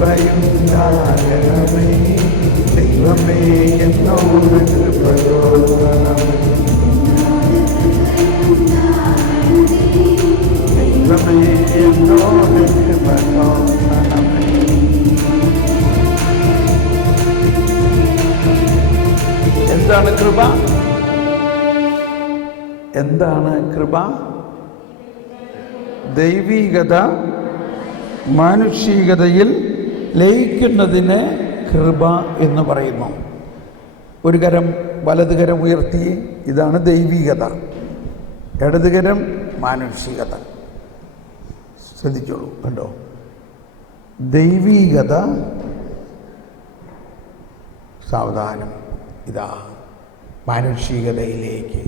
കൃപയുണ്ടാകണമേ, ദൈവമേ എന്നോട് കൃപ തോന്നണമേ, ദൈവമേ എന്നോട് കൃപ തോന്നണമേ. എന്താണ് കൃപ? എന്താണ് കൃപ? ദൈവീകത മാനുഷികതയിൽ ലയിക്കുന്നതിന് കൃപ എന്ന് പറയുന്നു. ഒരു കരം വലതുകരം ഉയർത്തി, ഇതാണ് ദൈവീകത. ഇടതുകരം മാനുഷികത. ശ്രദ്ധിച്ചോളൂ, കണ്ടോ? ദൈവീകത, സാവധാനം, ഇതാ മാനുഷികതയിലേക്ക്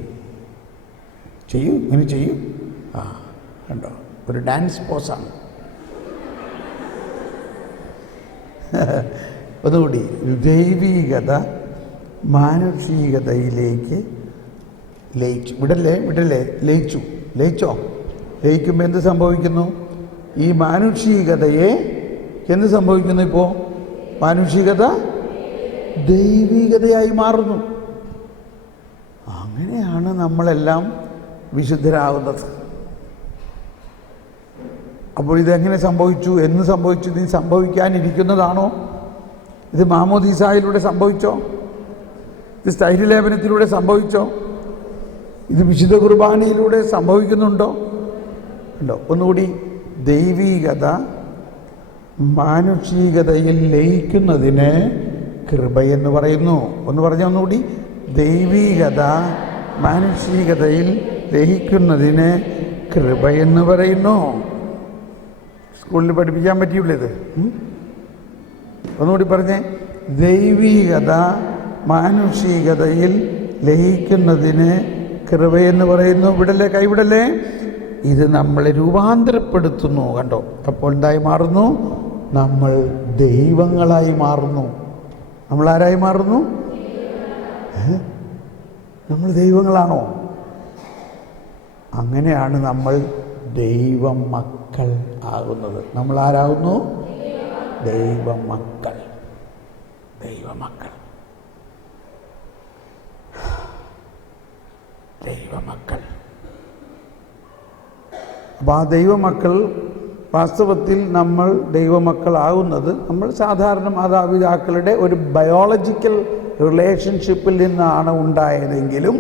ചെയ്യൂ, ഇങ്ങനെ ചെയ്യൂ. ആ കണ്ടോ, ഒരു ഡാൻസ് പോസാണ്. അതുകൂടി ദൈവീകത മാനുഷികതയിലേക്ക് ലയിച്ചു. വിടല്ലേ, ലയിച്ചോ. ലയിക്കുമ്പോൾ എന്ത് സംഭവിക്കുന്നു? ഈ മാനുഷികതയെ എന്ത് സംഭവിക്കുന്നു? ഇപ്പോൾ മാനുഷികത ദൈവീകതയായി മാറുന്നു. അങ്ങനെയാണ് നമ്മളെല്ലാം വിശുദ്ധരാകുന്നത്. അപ്പോൾ ഇതെങ്ങനെ സംഭവിച്ചു? എന്ന് സംഭവിച്ചു? ഇത് സംഭവിക്കാനിരിക്കുന്നതാണോ? ഇത് മാമോദീസായിലൂടെ സംഭവിച്ചോ? ഇത് സ്ഥൈര്യലേപനത്തിലൂടെ സംഭവിച്ചോ? ഇത് വിശുദ്ധ കുർബാനയിലൂടെ സംഭവിക്കുന്നുണ്ടോ? ഉണ്ടോ? ഒന്നുകൂടി, ദൈവീകത മാനുഷികതയിൽ ലയിക്കുന്നതിന് കൃപയെന്ന് പറയുന്നു. ഒന്ന് പറഞ്ഞ ഒന്നുകൂടി, ദൈവീകത മാനുഷികതയിൽ ലയിക്കുന്നതിന് കൃപയെന്ന് പറയുന്നു. സ്കൂളിൽ പഠിപ്പിക്കാൻ പറ്റിയുള്ളൂ ഇത്. ഒന്നുകൂടി പറഞ്ഞേ, ദൈവീകത മാനുഷികതയിൽ ലയിക്കുന്നതിന് കൃപയെന്ന് പറയുന്നു. വിടല്ലേ, കൈവിടല്ലേ. ഇത് നമ്മളെ രൂപാന്തരപ്പെടുത്തുന്നു. കണ്ടോ? അപ്പോൾ എന്തായി മാറുന്നു? നമ്മൾ ദൈവങ്ങളായി മാറുന്നു. നമ്മൾ ആരായി മാറുന്നു? നമ്മൾ ദൈവങ്ങളാണോ? അങ്ങനെയാണ് നമ്മൾ ദൈവമക്കൾ ആകുന്നത്. നമ്മൾ ആരാകുന്നു? ദൈവമക്കൾ. ദൈവമക്കൾ. അപ്പോൾ ആ ദൈവമക്കൾ, വാസ്തവത്തിൽ നമ്മൾ ദൈവമക്കളാകുന്നത് നമ്മൾ സാധാരണ മാതാപിതാക്കളുടെ ഒരു ബയോളജിക്കൽ റിലേഷൻഷിപ്പിൽ നിന്നാണ് ഉണ്ടായതെങ്കിലും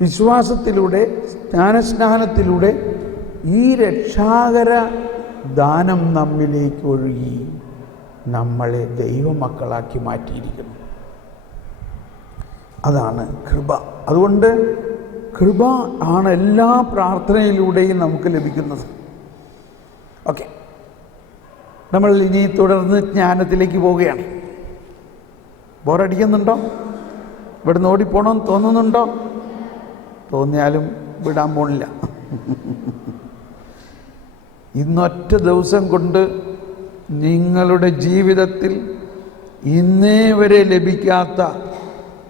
വിശ്വാസത്തിലൂടെ, ജ്ഞാനസ്നാനത്തിലൂടെ ഈ രക്ഷാകര ദാനം നമ്മിലേക്ക് ഒഴുകി നമ്മളെ ദൈവമക്കളാക്കി മാറ്റിയിരിക്കുന്നു. അതാണ് കൃപ. അതുകൊണ്ട് കൃപ ആണ് എല്ലാ പ്രാർത്ഥനയിലൂടെയും നമുക്ക് ലഭിക്കുന്നത്. ഓക്കെ, നമ്മൾ ഇനി തുടർന്ന് ജ്ഞാനത്തിലേക്ക് പോവുകയാണ്. ബോറടിക്കുന്നുണ്ടോ? ഇവിടുന്ന് ഓടിപ്പോണമെന്ന് തോന്നുന്നുണ്ടോ? തോന്നിയാലും വിടാൻ പോണില്ല. ഇന്നൊറ്റ ദിവസം കൊണ്ട് നിങ്ങളുടെ ജീവിതത്തിൽ ഇന്നേ വരെ ലഭിക്കാത്ത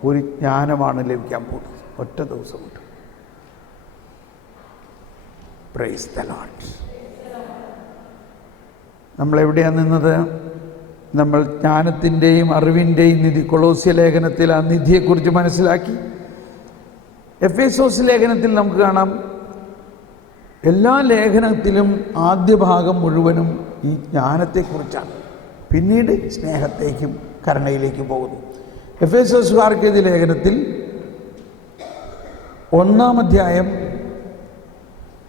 ഒരു ജ്ഞാനമാണ് ലഭിക്കാൻ പോകുന്നത്. ഒറ്റ ദിവസം കൊണ്ട്. Praise the Lord. നമ്മളെവിടെയാണ് നിന്നത്? നമ്മൾ ജ്ഞാനത്തിൻ്റെയും അറിവിൻ്റെയും നിധി, കൊളോസ്യ ലേഖനത്തിൽ ആ നിധിയെക്കുറിച്ച് മനസ്സിലാക്കി. എഫേസോസ് ലേഖനത്തിൽ നമുക്ക് കാണാം, എല്ലാ ലേഖനത്തിലും ആദ്യ ഭാഗം മുഴുവനും ഈ ജ്ഞാനത്തെക്കുറിച്ചാണ്. പിന്നീട് സ്നേഹത്തേക്കും കരുണയിലേക്കും പോകുന്നു. എഫേസോസുകാർക്ക് എഴുതിയ ലേഖനത്തിൽ 1-ാം അധ്യായം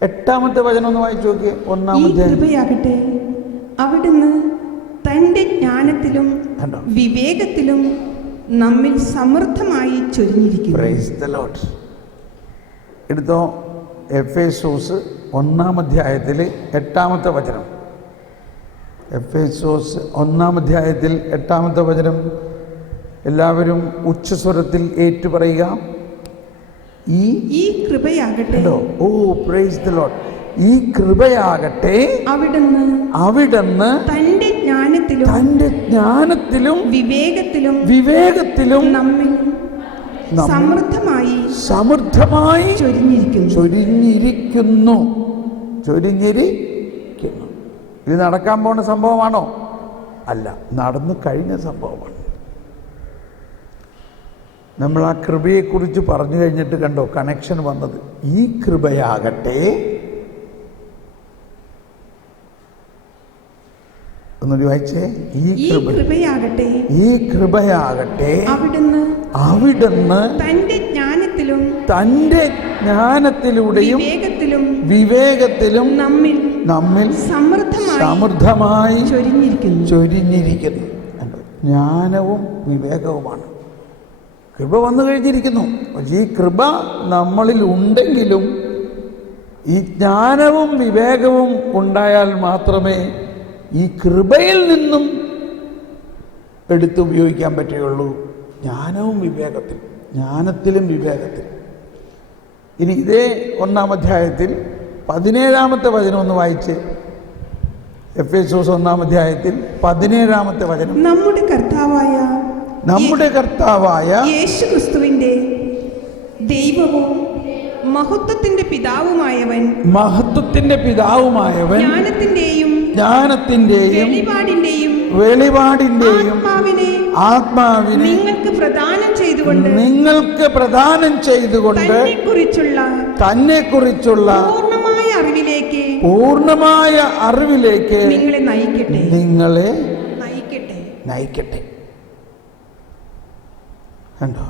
8-ാമത്തെ വചനം ഒന്ന് വായിച്ചു നോക്കിയേ. 1-ാം അധ്യായം. കൃപയാകട്ടെ അവിടുന്ന് തൻ്റെ ജ്ഞാനത്തിലും വിവേകത്തിലും നമ്മിൽ സമൃദ്ധമായി ചൊരിഞ്ഞിരിക്കുന്നു. Praise the Lord. എടുത്തോ, എഫേസോസ് 1-ാം അധ്യായത്തിൽ 8-ാമത്തെ വചനം. എഫേസോസ് 1-ാം അധ്യായത്തിൽ 8-ാമത്തെ വചനം എല്ലാവരും ഉച്ചസ്വരത്തിൽ ഏറ്റുപറയുക. ഈ കൃപയാകട്ടെ. ഓ പ്രൈസ് ദി ലോർഡ്. ഈ കൃപയാകട്ടെ അവിടുന്ന് തന്റെ ജ്ഞാനത്തിലും വിവേകത്തിലും നമ്മിൽ സമൃദ്ധമായി ചൊരിഞ്ഞിരിക്കുന്നു. ഇത് നടക്കാൻ പോകുന്ന സംഭവമാണോ? അല്ല, നടന്നു കഴിഞ്ഞ സംഭവമാണ്. നമ്മൾ ആ കൃപയെക്കുറിച്ച് പറഞ്ഞു കഴിഞ്ഞിട്ട് കണ്ടോ കണക്ഷൻ വന്നത്. ഈ കൃപയാകട്ടെ, ഒന്നുകൂടി വായിച്ചേ, ഈ കൃപയാകട്ടെ അവിടുന്ന് തൻ്റെ ജ്ഞാനത്തിലൂടെയും വിവേകത്തിലും നമ്മിൽ സമൃദ്ധമായി ചൊരിഞ്ഞിരിക്കുന്നു. ജ്ഞാനവും വിവേകവുമാണ്. കൃപ വന്നു കഴിഞ്ഞിരിക്കുന്നു. പക്ഷേ ഈ കൃപ നമ്മളിൽ ഉണ്ടെങ്കിലും ഈ ജ്ഞാനവും വിവേകവും ഉണ്ടായാൽ മാത്രമേ ഈ കൃപയിൽ നിന്നും എടുത്തുപയോഗിക്കാൻ പറ്റുകയുള്ളൂ. ജ്ഞാനവും വിവേകത്തിലും, ജ്ഞാനത്തിലും വിവേകത്തിലും. ഇനി ഇതേ 1-ാം അധ്യായത്തിൽ 17-ാമത്തെ വചനം ഒന്ന് വായിച്ച്. എഫേസ്യോസ് 1-ാം അധ്യായത്തിൽ 17-ാമത്തെ വചനം. നമ്മുടെ കർത്താവായ യേശുക്രിസ്തുവിന്റെ ദൈവവും മഹത്വത്തിന്റെ പിതാവുമായവൻ ജ്ഞാനത്തിന്റെയും വെളിപാടിന്റെയും ആത്മാവിനെ നിങ്ങൾക്ക് പ്രദാനം ചെയ്തുകൊണ്ട് തന്നെക്കുറിച്ചുള്ള പൂർണ്ണമായ അറിവിലേക്ക് നിങ്ങളെ നയിക്കട്ടെ. കണ്ടോ?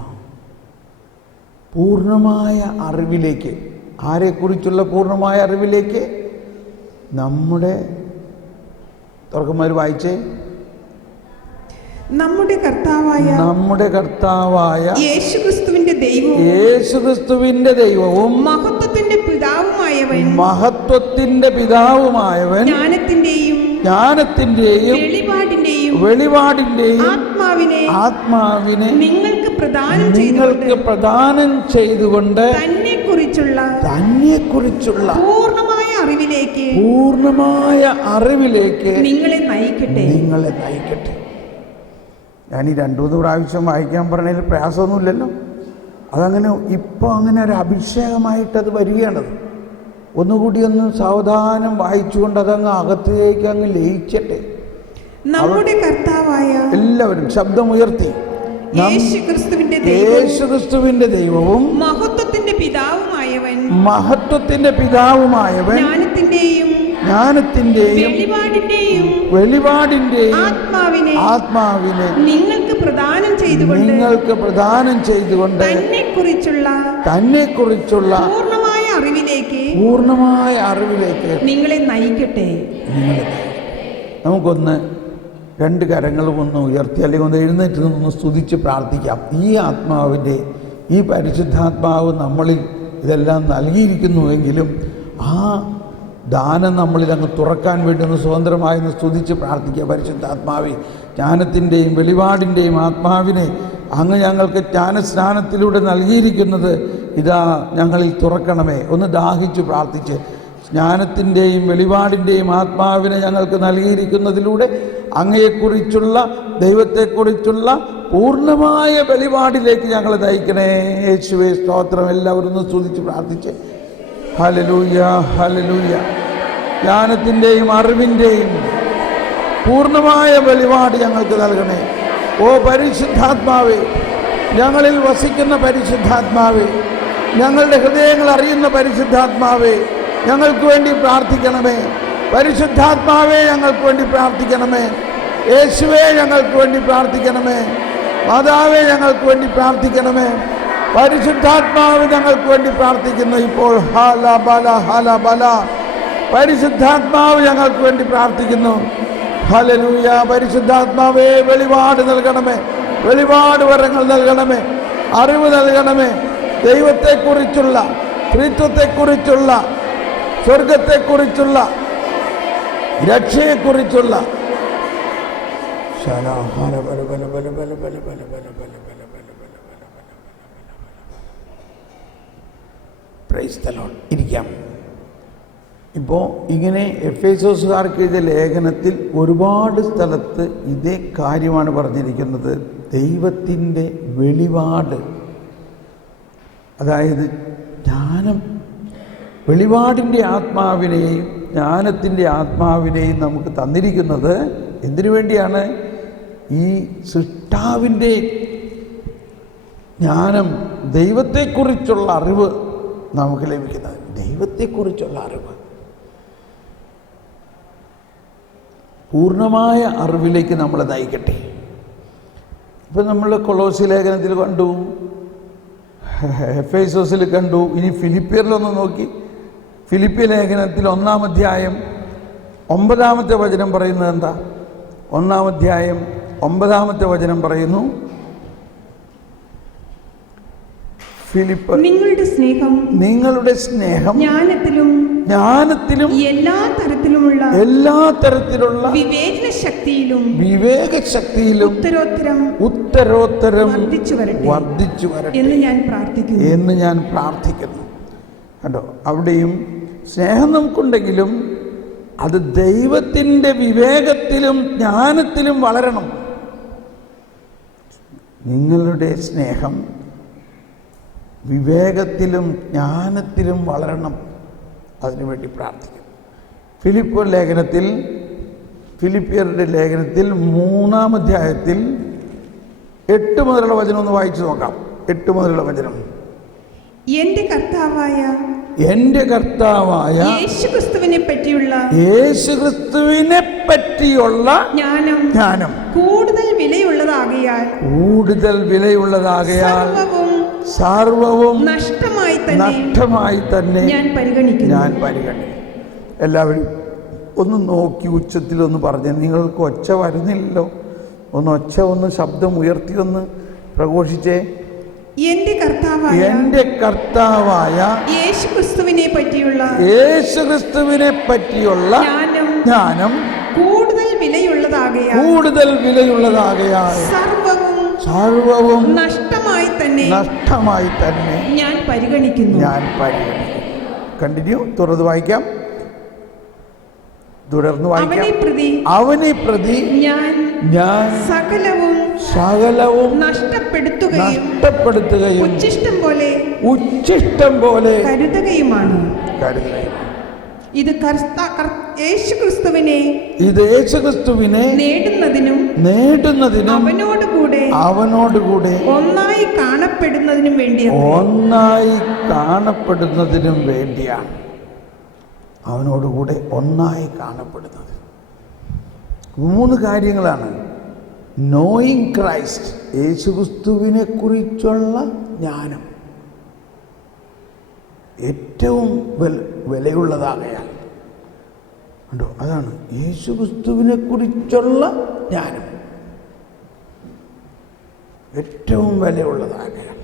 പൂർണ്ണമായ അറിവിലേക്ക്. ആരെക്കുറിച്ചുള്ള പൂർണ്ണമായ അറിവിലേക്ക്? നമ്മുടെ തുറക്കുമാർ വായിച്ചേ. നമ്മുടെ കർത്താവായ യേശുക്രിസ്തുവിന്റെ ദൈവവും മഹത്വത്തിന്റെ പിതാവുമായവൻ ജ്ഞാനത്തിന്റെയും വെളിപാടിന്റെയും ആത്മാവിനെ നിങ്ങൾക്ക് പ്രദാനം ചെയ്തുകൊണ്ട് തന്നെക്കുറിച്ചുള്ള പൂർണ്ണമായ അറിവിലേക്ക് നിങ്ങളെ നയിക്കട്ടെ. ഞാൻ ഈ 2-3 പ്രാവശ്യം വായിക്കാൻ പറഞ്ഞതിൽ പ്രയാസമൊന്നുമില്ലല്ലോ. അതങ്ങനെ ഇപ്പോൾ അങ്ങനെ ഒരു അഭിഷേകമായിട്ടത് വരികയാണത്. ഒന്നുകൂടി ഒന്ന് സാവധാനം വായിച്ചുകൊണ്ട് അതങ്ങ് അകത്തേക്ക് അങ്ങ് ലയിച്ചട്ടെ. നമ്മുടെ കർത്താവായ എല്ലാവരും ശബ്ദമുയർത്തി യേശുക്രിസ്തുവിന്റെ ദൈവവും മഹത്വത്തിന്റെ പിതാവുമായവൻ ജ്ഞാനത്തിന്റെയും വെളിപാടിന്റെയും ആത്മാവിനെ നിങ്ങൾക്ക് പ്രദാനം ചെയ്തുകൊണ്ട് തന്നെക്കുറിച്ചുള്ള പൂർണ്ണമായ അറിവിലേക്ക് നിങ്ങളെ നയിക്കട്ടെ. നമുക്കൊന്ന് 2 കരങ്ങളും ഒന്ന് ഉയർത്തി അല്ലെങ്കിൽ ഒന്ന് എഴുന്നേറ്റ് നിന്ന് സ്തുതിച്ച് പ്രാർത്ഥിക്കാം. ഈ ആത്മാവിൻ്റെ, ഈ പരിശുദ്ധാത്മാവ് നമ്മളിൽ ഇതെല്ലാം നൽകിയിരിക്കുന്നുവെങ്കിലും ആ ദാനം നമ്മളിൽ അങ്ങ് തുറക്കാൻ വേണ്ടി ഒന്ന് സ്വതന്ത്രമായി ഒന്ന് സ്തുതിച്ച് പ്രാർത്ഥിക്കുക. പരിശുദ്ധാത്മാവെ, ജ്ഞാനത്തിൻ്റെയും വെളിപാടിൻ്റെയും ആത്മാവിനെ അങ്ങ് ഞങ്ങൾക്ക് ജ്ഞാനസ്നാനത്തിലൂടെ നൽകിയിരിക്കുന്നത് ഇതാ ഞങ്ങളിൽ തുറക്കണമേ. ഒന്ന് ദാഹിച്ച് പ്രാർത്ഥിച്ച് ജ്ഞാനത്തിൻ്റെയും വെളിപാടിൻ്റെയും ആത്മാവിനെ ഞങ്ങൾക്ക് നൽകിയിരിക്കുന്നതിലൂടെ അങ്ങയെക്കുറിച്ചുള്ള, ദൈവത്തെക്കുറിച്ചുള്ള പൂർണ്ണമായ വെളിപാടിലേക്ക് ഞങ്ങളെ നയിക്കണേ. യേശുവേ സ്തോത്രം. എല്ലാവരും ഒന്ന് സ്തുതിച്ച് പ്രാർത്ഥിച്ച് ഹല്ലേലൂയ, ഹല്ലേലൂയ. ജ്ഞാനത്തിൻ്റെയും അറിവിൻ്റെയും പൂർണ്ണമായ വെളിപാട് ഞങ്ങൾക്ക് നൽകണേ. ഓ പരിശുദ്ധാത്മാവേ, ഞങ്ങളിൽ വസിക്കുന്ന പരിശുദ്ധാത്മാവേ, ഞങ്ങളുടെ ഹൃദയങ്ങൾ അറിയുന്ന പരിശുദ്ധാത്മാവേ, ഞങ്ങൾക്ക് വേണ്ടി പ്രാർത്ഥിക്കണമേ. പരിശുദ്ധാത്മാവേ, ഞങ്ങൾക്ക് വേണ്ടി പ്രാർത്ഥിക്കണമേ. യേശുവേ, ഞങ്ങൾക്ക് വേണ്ടി പ്രാർത്ഥിക്കണമേ. മാതാവേ, ഞങ്ങൾക്ക് വേണ്ടി പ്രാർത്ഥിക്കണമേ. പരിശുദ്ധാത്മാവ് ഞങ്ങൾക്ക് വേണ്ടി പ്രാർത്ഥിക്കുന്നു ഇപ്പോൾ. ഹാല ബല ഹാല ബല. പരിശുദ്ധാത്മാവ് ഞങ്ങൾക്ക് വേണ്ടി പ്രാർത്ഥിക്കുന്നു. ഹല്ലേലൂയ. പരിശുദ്ധാത്മാവേ, വെളിപാട് നൽകണമേ, വെളിപാട് വരങ്ങൾ നൽകണമേ, അറിവ് നൽകണമേ. ദൈവത്തെക്കുറിച്ചുള്ള, ത്രിത്വത്തെക്കുറിച്ചുള്ള, സ്വർഗത്തെക്കുറിച്ചുള്ള, രക്ഷയെക്കുറിച്ചുള്ള പ്രൈസ് ദി ലോർഡ്. ഇരിക്കാം. ഇപ്പോൾ ഇങ്ങനെ എഫേസോസുകാർക്ക് എഴുതിയ ലേഖനത്തിൽ ഒരുപാട് സ്ഥലത്ത് ഇതേ കാര്യമാണ് പറഞ്ഞിരിക്കുന്നത്. ദൈവത്തിൻ്റെ വെളിപാട്, അതായത് ജ്ഞാനം, വെളിപാടിൻ്റെ ആത്മാവിനെയും ജ്ഞാനത്തിൻ്റെ ആത്മാവിനെയും നമുക്ക് തന്നിരിക്കുന്നത് എന്തിനു വേണ്ടിയാണ്? ഈ സൃഷ്ടാവിൻ്റെ ജ്ഞാനം, ദൈവത്തെക്കുറിച്ചുള്ള അറിവ് നമുക്ക് ലഭിക്കുന്നത്. ദൈവത്തെക്കുറിച്ചുള്ള അറിവ്, പൂർണ്ണമായ അറിവിലേക്ക് നമ്മളെ നയിക്കട്ടെ. ഇപ്പം നമ്മൾ കൊളോസി ലേഖനത്തിൽ കണ്ടു, എഫേസോസിൽ കണ്ടു, ഇനി ഫിലിപ്പിയറിലൊന്ന് നോക്കി. ഫിലിപ്പിയ ലേഖനത്തിൽ 1-ാം അധ്യായം 9-ാമത്തെ വചനം പറയുന്നത് എന്താ? 1-ാം അധ്യായം 9-ാമത്തെ വചനം പറയുന്നു, നിങ്ങളുടെ സ്നേഹം ജ്ഞാനത്തിലും എല്ലാ തരത്തിലുള്ള വിവേകശക്തിയിലും ഉത്തരോത്തരം വർദ്ധിച്ചു വരട്ടെ എന്ന് ഞാൻ പ്രാർത്ഥിക്കുന്നു. കണ്ടോ, അവിടെയും സ്നേഹം നമുക്കുണ്ടെങ്കിലും അത് ദൈവത്തിൻ്റെ വിവേകത്തിലും ജ്ഞാനത്തിലും വളരണം. നിങ്ങളുടെ സ്നേഹം വിവേകത്തിലും ജ്ഞാനത്തിലും വളരണം. അതിനുവേണ്ടി പ്രാർത്ഥിക്കുന്നു. ഫിലിപ്പിയറുടെ ലേഖനത്തിൽ 3-ാം അധ്യായത്തിൽ 8 മുതലുള്ള വചനം ഒന്ന് വായിച്ചു നോക്കാം. 8 മുതലുള്ള വചനം. എന്റെ കർത്താവായ യേശുക്രിസ്തുവിനെ പറ്റിയുള്ള ജ്ഞാനം കൂടുതൽ വിലയുള്ളതാകയാൽ സർവവും നഷ്ടമായി തന്നെ ഞാൻ പരിഗണിക്കുന്നു. എല്ലാവരും ഒന്ന് നോക്കി ഉച്ചത്തിലൊന്ന് പറഞ്ഞ്, നിങ്ങൾക്ക് ഒച്ച വരുന്നില്ലല്ലോ, ഒന്ന് ശബ്ദം ഉയർത്തി ഒന്ന് പ്രഘോഷിച്ചേ. എന്റെ കർത്താവായ യേശുക്രിസ്തുവിനെ പറ്റിയുള്ള ജ്ഞാനം കൂടുതൽ വിലയുള്ളതാകയാൽ സർവവും നഷ്ടമായി തന്നെ ഞാൻ പരിഗണിക്കുന്നു. കണ്ടിന്യൂ, തുടർന്ന് വായിക്കാം. അവനെ പ്രതി ഞാൻ സകലവും നഷ്ടപ്പെടുത്തുകയും ഉച്ഛിഷ്ടം പോലെ കരുതുകയുമാണ്. ഇത് യേശുക്രിസ്തുവിനെ നേടുന്നതിനും അവനോടുകൂടെ ഒന്നായി കാണപ്പെടുന്നതിനും വേണ്ടിയാണ്. അവനോടുകൂടെ ഒന്നായി കാണപ്പെടുന്നത് 3 കാര്യങ്ങളാണ്. നോയിങ് ക്രൈസ്റ്റ്, യേശുക്രിസ്തുവിനെ കുറിച്ചുള്ള ജ്ഞാനം ഏറ്റവും വിലയുള്ളതാകയാൽ. കണ്ടോ, അതാണ് യേശുക്രിസ്തുവിനെ കുറിച്ചുള്ള ജ്ഞാനം ഏറ്റവും വിലയുള്ളതാകയാൽ.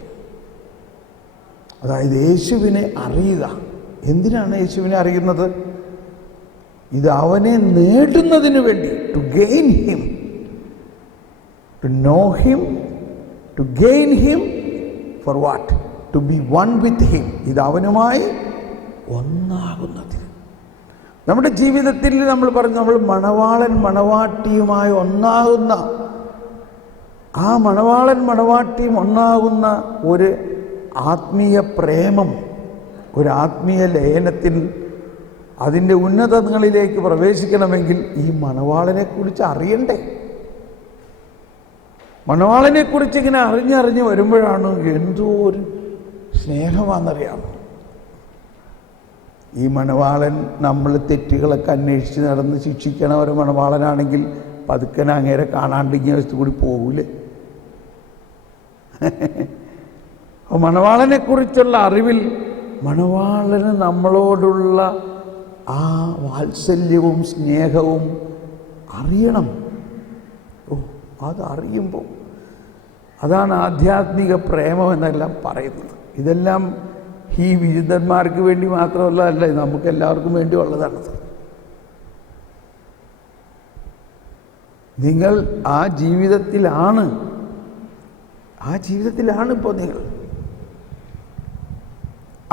അതായത് യേശുവിനെ അറിയുക. എന്തിനാണ് യേശുവിനെ അറിയുന്നത്? ഇത് അവനെ നേടുന്നതിന് വേണ്ടി. To gain him, to know him, to gain him for what? To be one with him. ഇത് അവനുമായി ഒന്നാകുന്നതിന്. നമ്മുടെ ജീവിതത്തിൽ നമ്മൾ പറഞ്ഞു, നമ്മൾ മണവാളൻ മണവാട്ടിയുമായി ഒന്നാകുന്ന, ആ മണവാളൻ മണവാട്ടിയും ഒന്നാകുന്ന ഒരു ആത്മീയ പ്രേമം, ഒരു ആത്മീയ ലയനത്തിൽ അതിൻ്റെ ഉന്നതങ്ങളിലേക്ക് പ്രവേശിക്കണമെങ്കിൽ ഈ മണവാളനെക്കുറിച്ച് അറിയണ്ടേ? മണവാളനെക്കുറിച്ച് ഇങ്ങനെ അറിഞ്ഞ് വരുമ്പോഴാണ് എന്തോ ഒരു സ്നേഹമാണെന്നറിയാമോ. ഈ മണവാളൻ നമ്മൾ തെറ്റുകളൊക്കെ അന്വേഷിച്ച് നടന്ന് ശിക്ഷിക്കണ ഒരു മണവാളനാണെങ്കിൽ പതുക്കനെ അങ്ങേരെ കാണാണ്ടിങ്ങനെ വശത്ത് കൂടി പോകൂലേ? മണവാളനെക്കുറിച്ചുള്ള അറിവിൽ മണവാളന് നമ്മളോടുള്ള ആ വാത്സല്യവും സ്നേഹവും അറിയണം. അതറിയുമ്പോൾ അതാണ് ആധ്യാത്മിക പ്രേമം എന്നെല്ലാം പറയുന്നത്. ഇതെല്ലാം ഈ വിശുദ്ധന്മാർക്ക് വേണ്ടി മാത്രമല്ല, നമുക്ക് എല്ലാവർക്കും വേണ്ടി ഉള്ളതാണത്. നിങ്ങൾ ആ ജീവിതത്തിലാണ് ഇപ്പോൾ നിങ്ങൾ.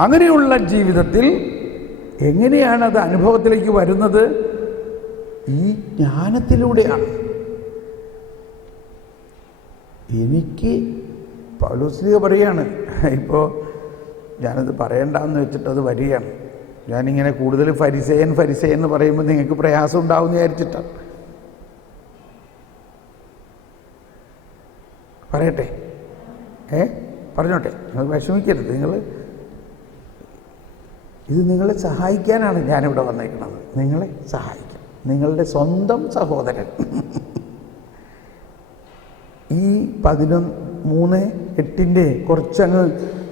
അങ്ങനെയുള്ള ജീവിതത്തിൽ എങ്ങനെയാണ് അത് അനുഭവത്തിലേക്ക് വരുന്നത്? ഈ ജ്ഞാനത്തിലൂടെയാണ്. എനിക്ക് പൗലോസ് പറയാണ്, ഇപ്പോൾ ഞാനത് പറയണ്ടെന്ന് വെച്ചിട്ട് അത് വരികയാണ്. ഞാനിങ്ങനെ കൂടുതൽ ഫരിസേയൻ എന്ന് പറയുമ്പോൾ നിങ്ങൾക്ക് പ്രയാസം ഉണ്ടാവും വിചാരിച്ചിട്ടാണ്. പറയട്ടെ? പറഞ്ഞോട്ടെ, നിങ്ങൾ വിഷമിക്കരുത്. ഇത് നിങ്ങളെ സഹായിക്കാനാണ് ഞാനിവിടെ വന്നേക്കുന്നത്. നിങ്ങളെ സഹായിക്കാം, നിങ്ങളുടെ സ്വന്തം സഹോദരൻ. ഈ 13:8 കുറച്ചങ്ങ്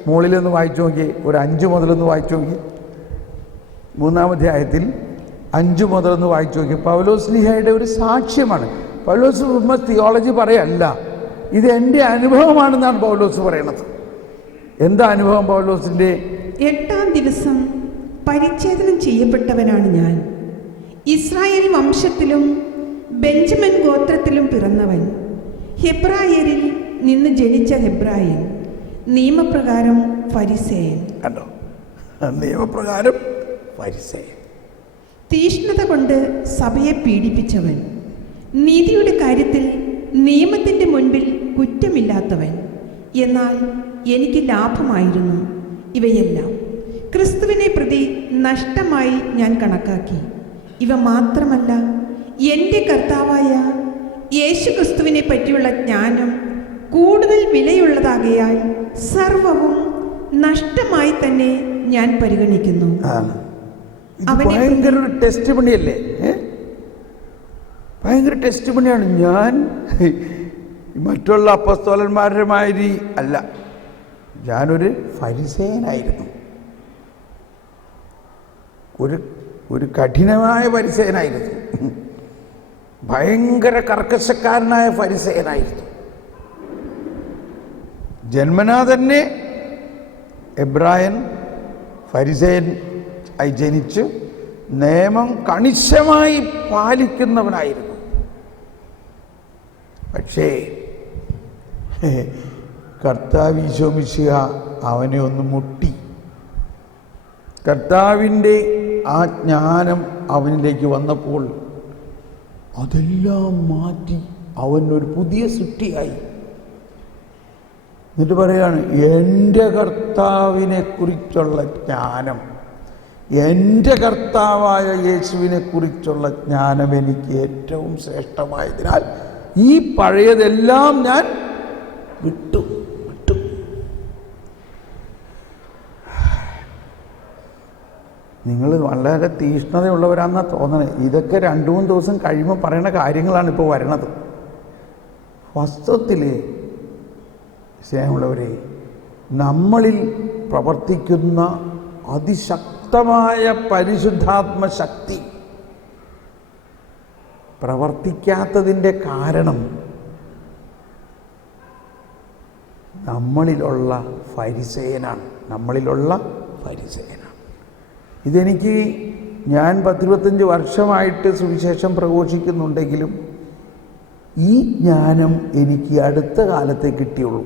മുകളിലൊന്ന് വായിച്ചു നോക്കി, ഒരു 5 മുതലൊന്ന് വായിച്ചു നോക്കി. 3-ാം അധ്യായത്തിൽ 5 മുതലൊന്ന് വായിച്ചു നോക്കി. പൗലോസ്ലീഹയുടെ ഒരു സാക്ഷ്യമാണ്. പൗലോസ് തിയോളജി പറയല്ല, ഇത് എൻ്റെ അനുഭവമാണെന്നാണ് പൗലോസ് പറയണത്. എന്താ അനുഭവം പൗലോസിൻ്റെ? 8-ാം ദിവസം പരിച്ഛേദനം ചെയ്യപ്പെട്ടവനാണ് ഞാൻ. ഇസ്രായേൽ വംശത്തിലും ബെഞ്ചമിൻ ഗോത്രത്തിലും പിറന്നവൻ, ഹെബ്രായരിൽ നിന്ന് ജനിച്ച ഹെബ്രായൻ, നിയമപ്രകാരം ഫരിസേയൻ. കണ്ടോ? നിയമപ്രകാരം ഫരിസേയൻ. തീഷ്ണത കൊണ്ട് സഭയെ പീഡിപ്പിച്ചവൻ, നീതിയുടെ കാര്യത്തിൽ നിയമത്തിൻ്റെ മുൻപിൽ കുറ്റമില്ലാത്തവൻ. എന്നാൽ എനിക്ക് ലാഭമായിരുന്നു ഇവയെല്ലാം. ക്രിസ്തുവിനെ പ്രതി നഷ്ടമായി ഞാൻ കണക്കാക്കി. ഇവ മാത്രമല്ല, എൻ്റെ കർത്താവായ യേശു ക്രിസ്തുവിനെ പറ്റിയുള്ള ജ്ഞാനം കൂടുതൽ വിലയുള്ളതാകയാൽ സർവവും നഷ്ടമായി തന്നെ ഞാൻ പരിഗണിക്കുന്നു. ഭയങ്കര ടെസ്റ്റ് പണിയല്ലേ? ഭയങ്കര ടെസ്റ്റ് പണിയാണ്. ഞാൻ മറ്റുള്ള അപ്പസ്തോലന്മാരുടെ മാതിരി അല്ല, ഞാനൊരു ഫരിസേയനായിരുന്നു. ഒരു കഠിനമായ ഫരിസേയനായിരുന്നു. ഭയങ്കര കർക്കശക്കാരനായ ഫരിസേയനായിരുന്നു. ജന്മനാ തന്നെ എബ്രായൻ ഫരിസേയൻ ആയി ജനിച്ച് നിയമം കണിശമായി പാലിക്കുന്നവനായിരുന്നു. പക്ഷേ കർത്താവ് ഈശോ മിശിഹ അവനെ ഒന്ന് മുട്ടി. കർത്താവിൻ്റെ ആ ജ്ഞാനം അവനിലേക്ക് വന്നപ്പോൾ അതെല്ലാം മാറ്റി അവനൊരു പുതിയ സൃഷ്ടിയായി. എന്നിട്ട് പറയാണ്, എൻ്റെ കർത്താവിനെ കുറിച്ചുള്ള ജ്ഞാനം, എൻ്റെ കർത്താവായ യേശുവിനെ കുറിച്ചുള്ള ജ്ഞാനം എനിക്ക് ഏറ്റവും ശ്രേഷ്ഠമായതിനാൽ ഈ പഴയതെല്ലാം ഞാൻ വിട്ടു. നിങ്ങൾ വളരെ തീഷ്ണതയുള്ളവരാണെന്നാണ് തോന്നണേ. ഇതൊക്കെ 2-3 ദിവസം കഴിയുമ്പോൾ പറയുന്ന കാര്യങ്ങളാണ് ഇപ്പോൾ വരണത്. വാസ്തവത്തിൽ സ്നേഹമുള്ളവരെ, നമ്മളിൽ പ്രവർത്തിക്കുന്ന അതിശക്തമായ പരിശുദ്ധാത്മ ശക്തി പ്രവർത്തിക്കാത്തതിൻ്റെ കാരണം നമ്മളിലുള്ള ഫരിസേയനാണ്. ഇതെനിക്ക്, ഞാൻ 10-25 വർഷമായിട്ട് സുവിശേഷം പ്രഘോഷിക്കുന്നുണ്ടെങ്കിലും ഈ ജ്ഞാനം എനിക്ക് അടുത്ത കാലത്തെ കിട്ടിയുള്ളൂ.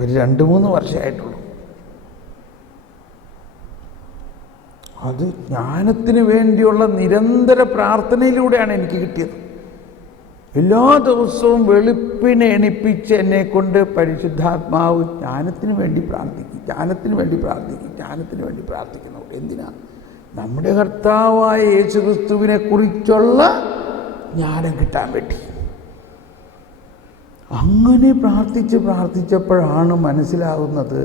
ഒരു 2-3 വർഷമായിട്ടുള്ളൂ. അത് ജ്ഞാനത്തിന് വേണ്ടിയുള്ള നിരന്തര പ്രാർത്ഥനയിലൂടെയാണ് എനിക്ക് കിട്ടിയത്. എല്ലാ ദിവസവും വെളുപ്പിനെ എണിപ്പിച്ച് എന്നെക്കൊണ്ട് പരിശുദ്ധാത്മാവ് ജ്ഞാനത്തിന് വേണ്ടി പ്രാർത്ഥിക്കുന്നു. എന്തിനാ? നമ്മുടെ കർത്താവായ യേശു ക്രിസ്തുവിനെ കുറിച്ചുള്ള ജ്ഞാനം കിട്ടാൻ വേണ്ടി. അങ്ങനെ പ്രാർത്ഥിച്ചപ്പോഴാണ് മനസ്സിലാകുന്നത്,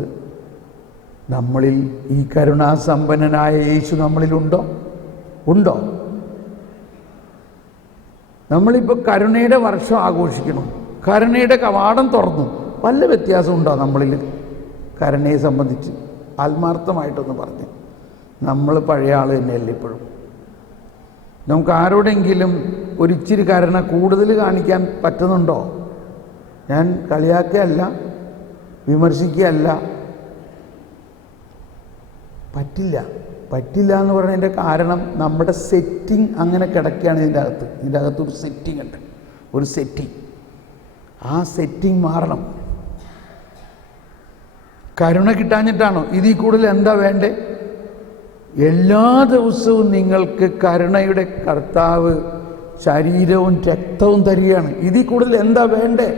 നമ്മളിൽ ഈ കരുണാസമ്പന്നനായ യേശു നമ്മളിലുണ്ടോ? നമ്മളിപ്പോൾ കരുണയുടെ വർഷം ആഘോഷിക്കണം, കരുണയുടെ കവാടം തുറന്നു. വല്ല വ്യത്യാസം ഉണ്ടോ നമ്മളിൽ? കരുണയെ സംബന്ധിച്ച് ആത്മാർത്ഥമായിട്ടൊന്ന് പറഞ്ഞ്, നമ്മൾ പഴയ ആൾ തന്നെയല്ലേ ഇപ്പോഴും? നമുക്ക് ആരോടെങ്കിലും ഒരിച്ചിരി കരുണ കൂടുതൽ കാണിക്കാൻ പറ്റുന്നുണ്ടോ? ഞാൻ കളിയാക്കുകയല്ല, വിമർശിക്കുകയല്ല. പറ്റില്ല എന്ന് പറയുന്നതിൻ്റെ കാരണം നമ്മുടെ സെറ്റിംഗ് അങ്ങനെ കിടക്കുകയാണ്. ഇതിൻ്റെ അകത്ത് ഒരു സെറ്റിംഗ് ഉണ്ട്, ആ സെറ്റിംഗ് മാറണം. കരുണ കിട്ടാഞ്ഞിട്ടാണോ? ഇതിൽ കൂടുതൽ എന്താ വേണ്ടേ? എല്ലാ ദിവസവും നിങ്ങൾക്ക് കരുണയുടെ കർത്താവ് ശരീരവും രക്തവും തരികയാണ്. ഇതിൽ കൂടുതൽ എന്താ വേണ്ടേ?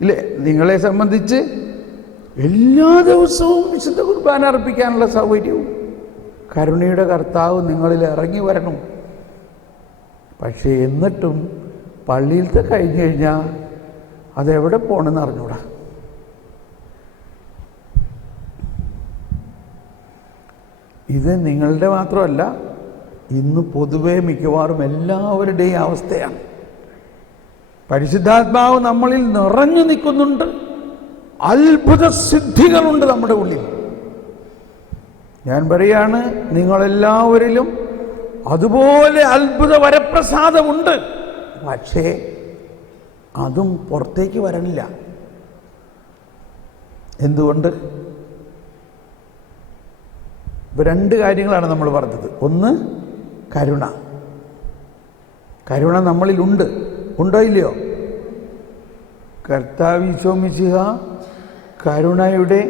ഇല്ലേ? നിങ്ങളെ സംബന്ധിച്ച് എല്ലാ ദിവസവും വിശുദ്ധ കുർബാന അർപ്പിക്കാനുള്ള സൗകര്യവും. കരുണയുടെ കർത്താവ് നിങ്ങളിൽ ഇറങ്ങി വരണം. പക്ഷേ എന്നിട്ടും പള്ളിയിലത്തെ കഴിഞ്ഞു കഴിഞ്ഞാൽ അതെവിടെ പോകണമെന്ന് അറിഞ്ഞൂടാ. ഇത് നിങ്ങളുടെ മാത്രമല്ല, ഇന്ന് പൊതുവെ മിക്കവാറും എല്ലാവരുടെയും അവസ്ഥയാണ്. പരിശുദ്ധാത്മാവ് നമ്മളിൽ നിറഞ്ഞു നിൽക്കുന്നുണ്ട്. അത്ഭുത സിദ്ധികളുണ്ട് നമ്മുടെ ഉള്ളിൽ. ഞാൻ പറയാണ്, നിങ്ങളെല്ലാവരിലും അതുപോലെ അത്ഭുത വരപ്രസാദമുണ്ട്. പക്ഷേ അതും പുറത്തേക്ക് വരണില്ല. എന്തുകൊണ്ട്? ഇപ്പം രണ്ട് കാര്യങ്ങളാണ് നമ്മൾ പറഞ്ഞത്. ഒന്ന്, കരുണ. കരുണ നമ്മളിലുണ്ട്. ഉണ്ടോ ഇല്ലയോ? കർത്താവ് ഈശോ മിശിഹ കരുണയുടെ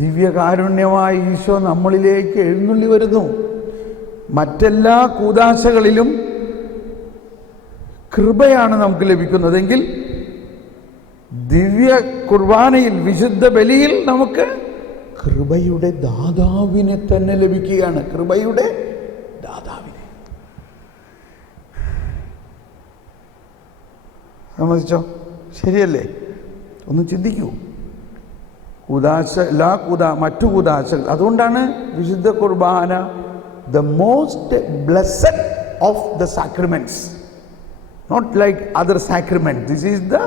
ദിവ്യകാരുണ്യമായ ഈശോ നമ്മളിലേക്ക് എഴുന്നള്ളി വരുന്നു. മറ്റെല്ലാ കൂദാശകളിലും കൃപയാണ് നമുക്ക് ലഭിക്കുന്നതെങ്കിൽ ദിവ്യ കുർബാനയിൽ, വിശുദ്ധ ബലിയിൽ നമുക്ക് കൃപയുടെ ദാതാവിനെ തന്നെ ലഭിക്കുകയാണ്. കൃപയുടെ ദാതാവിനെ. സമ്മതിച്ചോ? ശരിയല്ലേ? ഒന്ന് ചിന്തിക്കൂ. കൂദാശ, മറ്റു കൂദാശകൾ. അതുകൊണ്ടാണ് വിശുദ്ധ കുർബാന the most blessed of the sacraments, not like other sacrament. This is the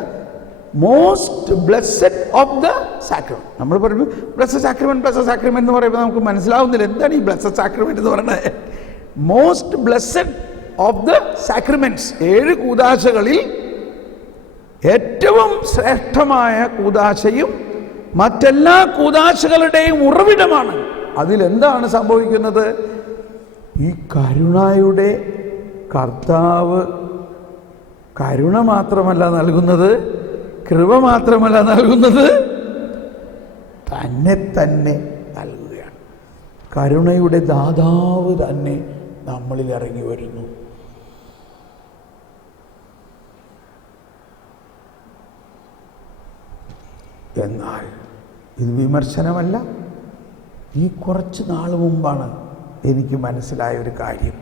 most blessed of the sacrament. നമ്മൾ പറയുമ്പോൾ blessed sacrament എന്ന് പറയുമ്പോൾ നമുക്ക് മനസ്സിലാവുന്നില്ല എന്താണ് ഈ blessed sacrament എന്ന് പറയുന്നത്. most blessed of the sacraments, 7 കൂദാശകളിൽ ഏറ്റവും ശ്രേഷ്ഠമായ കൂദാശയും മറ്റെല്ലാ കൂദാശകളുടെയും ഉറവിടമാണ്. അതിലെന്താണ് സംഭവിക്കുന്നത്? ഈ കരുണയുടെ കർത്താവ് കരുണ മാത്രമല്ല നൽകുന്നത്, കൃപ മാത്രമല്ല നൽകുന്നത്, തന്നെ തന്നെ നൽകുകയാണ്. കരുണയുടെ ദാതാവ് തന്നെ നമ്മളിൽ ഇറങ്ങി വരുന്നു. എന്നാൽ ഇത് വിമർശനമല്ല. ഈ കുറച്ച് നാൾ മുമ്പാണ് എനിക്ക് മനസ്സിലായ ഒരു കാര്യം.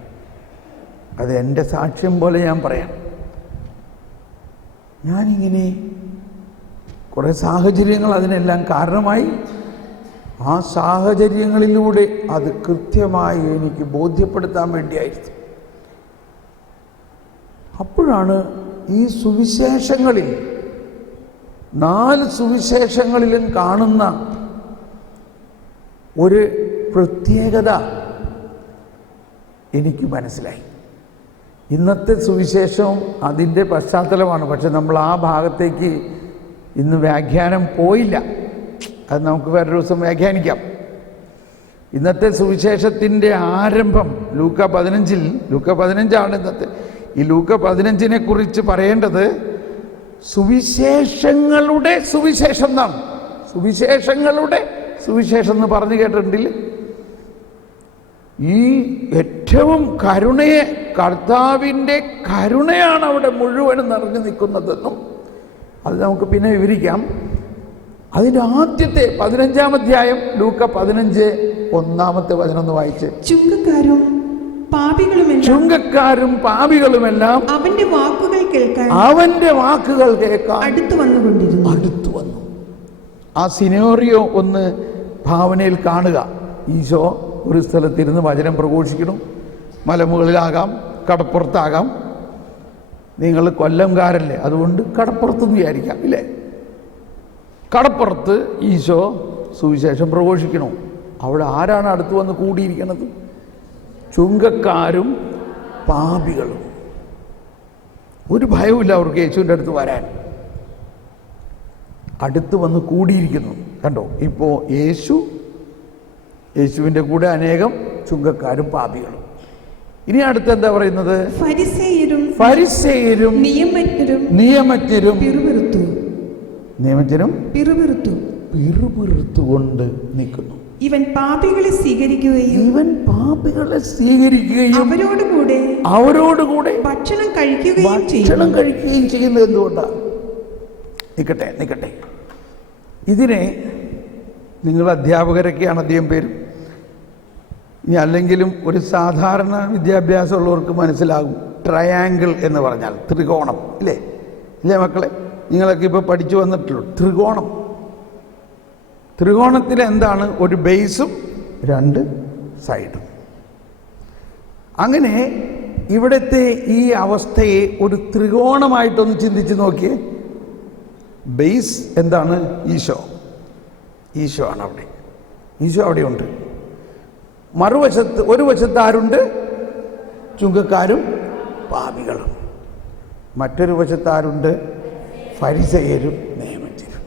അത് എൻ്റെ സാക്ഷ്യം പോലെ ഞാൻ പറയാം. ഞാനിങ്ങനെ കുറേ സാഹചര്യങ്ങൾ അതിനെല്ലാം കാരണമായി. ആ സാഹചര്യങ്ങളിലൂടെ അത് കൃത്യമായി എനിക്ക് ബോധ്യപ്പെടുത്താൻ വേണ്ടിയായിരുന്നു. അപ്പോഴാണ് ഈ സുവിശേഷങ്ങളിൽ, 4 സുവിശേഷങ്ങളിലും കാണുന്ന ഒരു പ്രത്യേകത എനിക്ക് മനസ്സിലായി. ഇന്നത്തെ സുവിശേഷവും അതിൻ്റെ പശ്ചാത്തലമാണ്. പക്ഷെ നമ്മൾ ആ ഭാഗത്തേക്ക് ഇന്ന് വ്യാഖ്യാനം പോയില്ല. അത് നമുക്ക് വേറൊരു ദിവസം വ്യാഖ്യാനിക്കാം. ഇന്നത്തെ സുവിശേഷത്തിൻ്റെ ആരംഭം ലൂക്ക 15 ഇന്നത്തെ. ഈ ലൂക്ക 15 കുറിച്ച് പറയേണ്ടത് സുവിശേഷങ്ങളുടെ സുവിശേഷം എന്നാണ്. സുവിശേഷങ്ങളുടെ സുവിശേഷം എന്ന് പറഞ്ഞു കേട്ടിട്ടില്ലേ? ഈ ഏറ്റവും കർത്താവിൻ്റെ കരുണയാണ് അവിടെ മുഴുവനും നിറഞ്ഞു നിൽക്കുന്നതെന്നും അത് നമുക്ക് പിന്നെ വിവരിക്കാം. അതിൻ്റെ ആദ്യത്തെ 15-ാം അധ്യായം ലൂക്ക 15 1-ാമത്തെ വചനം ഒന്ന് വായിച്ച്. ചുങ്കക്കാരും പാപികളുമെല്ലാം അവന്റെ വാക്കുകൾ കേൾക്കാൻ അടുത്തു വന്നു. ആ സിനോറിയോ ഒന്ന് ഭാവനയിൽ കാണുക. ഈശോ ഒരു സ്ഥലത്തിരുന്ന് വചനം പ്രഘോഷിക്കണം. മലമുകളിലാകാം, കടപ്പുറത്താകാം. നിങ്ങൾ കൊല്ലംകാരല്ലേ, അതുകൊണ്ട് കടപ്പുറത്തെന്ന് വിചാരിക്കാം ഇല്ലേ? കടപ്പുറത്ത് ഈശോ സുവിശേഷം പ്രഘോഷിക്കണോ. അവിടെ ആരാണ് അടുത്ത് വന്ന് കൂടിയിരിക്കുന്നത്? ചുങ്കക്കാരും പാപികളും. ഒരു ഭയവുമില്ല അവർക്ക് യേശുവിൻ്റെ അടുത്ത് വരാൻ. അടുത്ത് വന്ന് കൂടിയിരിക്കുന്നു. കണ്ടോ? ഇപ്പോൾ യേശുവിൻ്റെ കൂടെ അനേകം ചുങ്കക്കാരും പാപികളും. ഇനി അടുത്ത് എന്താ പറയുന്നത്? ഫരിസേയരും നിയമജ്ഞരും പിറുപിറുത്തുകൊണ്ട് നിൽക്കുന്നു. ഇവൻ പാപികളെ സ്വീകരിക്കുകയും അവരോടുകൂടെ ഭക്ഷണം കഴിക്കുകയും ചെയ്യുന്നത് എന്തുകൊണ്ടാണ്? നിൽക്കട്ടെ. ഇതിനെ നിങ്ങൾ അധ്യാപകരൊക്കെയാണ് അധികം പേരും. ഇനി അല്ലെങ്കിലും ഒരു സാധാരണ വിദ്യാഭ്യാസമുള്ളവർക്ക് മനസ്സിലാകും. ട്രയാങ്കിൾ എന്ന് പറഞ്ഞാൽ ത്രികോണം, ഇല്ലേ ഇല്ലേ മക്കളെ? നിങ്ങളൊക്കെ ഇപ്പോൾ പഠിച്ചു വന്നിട്ടുള്ളൂ. ത്രികോണത്തിൽ എന്താണ്? ഒരു ബേസും 2 സൈഡും. അങ്ങനെ ഇവിടുത്തെ ഈ അവസ്ഥയെ ഒരു ത്രികോണമായിട്ടൊന്ന് ചിന്തിച്ച് നോക്കിയേ. ബേസ് എന്താണ്? ഈശോ ആണ് അവിടെ. ഈശോ അവിടെയുണ്ട്. മറുവശത്ത് ഒരു വശത്ത് ആരുണ്ട്? ചുങ്കക്കാരും പാപികളും. മറ്റൊരു വശത്ത് ആരുണ്ട്? ഫരിസയരും നിയമജ്ഞരും.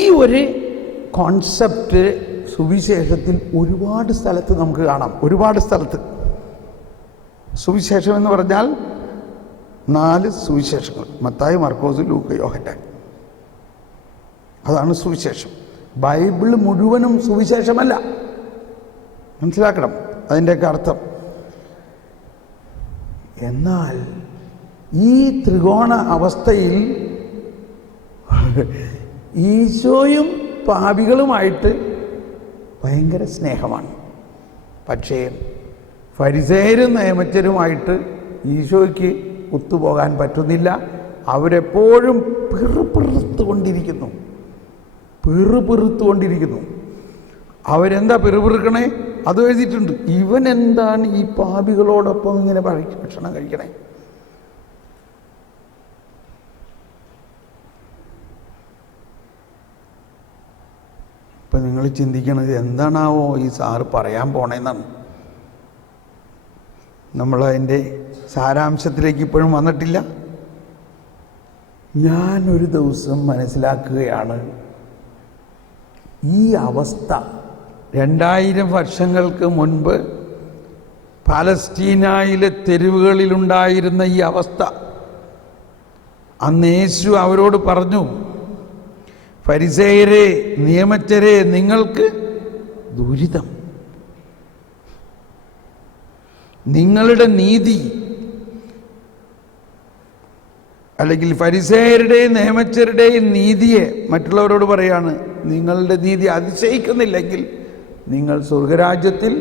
ഈ ഒരു കോൺസെപ്റ്റ് സുവിശേഷത്തിൽ ഒരുപാട് സ്ഥലത്ത് നമുക്ക് കാണാം. ഒരുപാട് സ്ഥലത്ത്. സുവിശേഷം എന്ന് പറഞ്ഞാൽ 4 സുവിശേഷങ്ങൾ: മത്തായി, മർക്കോസ്, ലൂക്ക, യോഹന്നാൻ. അതാണ് സുവിശേഷം. ബൈബിൾ മുഴുവനും സുവിശേഷമല്ല, മനസ്സിലാക്കണം അതിൻ്റെയൊക്കെ അർത്ഥം. എന്നാൽ ഈ ത്രികോണ അവസ്ഥയിൽ ഈശോയും പാപികളുമായിട്ട് ഭയങ്കര സ്നേഹമാണ്. പക്ഷേ ഫരിസേയരും നിയമജ്ഞരുമായിട്ട് ഈശോയ്ക്ക് ഒത്തുപോകാൻ പറ്റുന്നില്ല. അവരെപ്പോഴും പിറുപിറുത്തുകൊണ്ടിരിക്കുന്നു. അവരെന്താ പിറുപിറുക്കണേ? അത് എഴുതിയിട്ടുണ്ട്. ഇവൻ എന്താണ് ഈ പാപികളോടൊപ്പം ഇങ്ങനെ ഭക്ഷണം കഴിക്കണേ? ഇപ്പം നിങ്ങൾ ചിന്തിക്കണത് എന്താണാവോ ഈ സാറ് പറയാൻ പോണേന്നാണ്. നമ്മളതിൻ്റെ സാരാംശത്തിലേക്ക് ഇപ്പോഴും വന്നിട്ടില്ല. ഞാനൊരു ദിവസം മനസ്സിലാക്കുകയാണ്, ഈ അവസ്ഥ 2000 വർഷങ്ങൾക്ക് മുൻപ് പാലസ്തീനയിലെ തെരുവുകളിലുണ്ടായിരുന്ന ഈ അവസ്ഥ. അന്ന് യേശു അവരോട് പറഞ്ഞു, ഫരിസേയരെ, നിയമജ്ഞരെ, നിങ്ങൾക്ക് ദുരിതം. നിങ്ങളുടെ നീതി, അല്ലെങ്കിൽ ഫരിസേയരുടെയും നിയമജ്ഞരുടെയും നീതിയെ മറ്റുള്ളവരോട് പറയാണ്, നിങ്ങളുടെ നീതി അതിശയിക്കുന്നില്ലെങ്കിൽ നിങ്ങൾ സ്വർഗരാജ്യത്തിൽ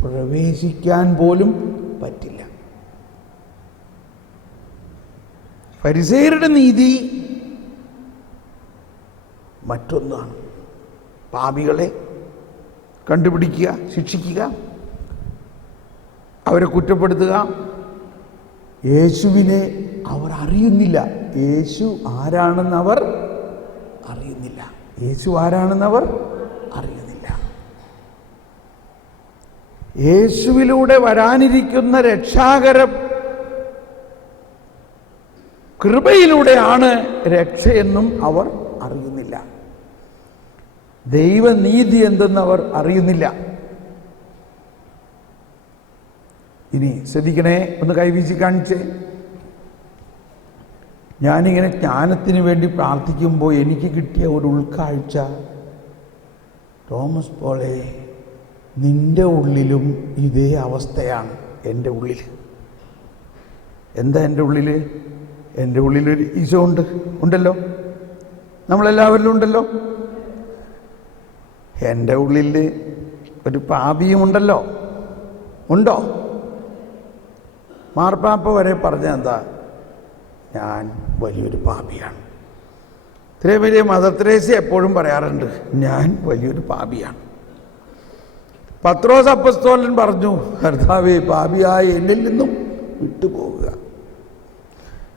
പ്രവേശിക്കാൻ പോലും പറ്റില്ല. ഫരിസേയരുടെ നീതി മറ്റൊന്നാണ്. പാപികളെ കണ്ടുപിടിക്കുക, ശിക്ഷിക്കുക, അവരെ കുറ്റപ്പെടുത്തുക. യേശുവിനെ അവർ അറിയുന്നില്ല. യേശു ആരാണെന്നവർ അറിയുന്നില്ല. യേശുവിലൂടെ വരാനിരിക്കുന്ന രക്ഷാകര കൃപയിലൂടെയാണ് രക്ഷയെന്നും അവർ അറിയുന്നില്ല. ദൈവനീതി എന്തെന്നവർ അറിയുന്നില്ല. ഇനി ശ്രദ്ധിക്കണേ, ഒന്ന് കൈവീശി കാണിച്ചേ. ഞാനിങ്ങനെ ജ്ഞാനത്തിന് വേണ്ടി പ്രാർത്ഥിക്കുമ്പോൾ എനിക്ക് കിട്ടിയ ഒരു ഉൾക്കാഴ്ച, തോമസ് പോളെ, നിന്റെ ഉള്ളിലും ഇതേ അവസ്ഥയാണ്. എൻ്റെ ഉള്ളിൽ എന്താ? എൻ്റെ ഉള്ളിലൊരു ഈശോ ഉണ്ടല്ലോ. നമ്മളെല്ലാവരിലും ഉണ്ടല്ലോ. എൻ്റെ ഉള്ളിൽ ഒരു പാപിയും ഉണ്ടോ? മാർപ്പാപ്പ വരെ പറഞ്ഞ എന്താ? ഞാൻ വലിയൊരു പാപിയാണ്. ഇത്രയും വലിയ മദർ തെരേസ എപ്പോഴും പറയാറുണ്ട്, ഞാൻ വലിയൊരു പാപിയാണ്. പത്രോസ് അപ്പസ്തോലൻ പറഞ്ഞു, കർത്താവേ, പാപിയായ എന്നിൽ നിന്നും വിട്ടുപോകുക.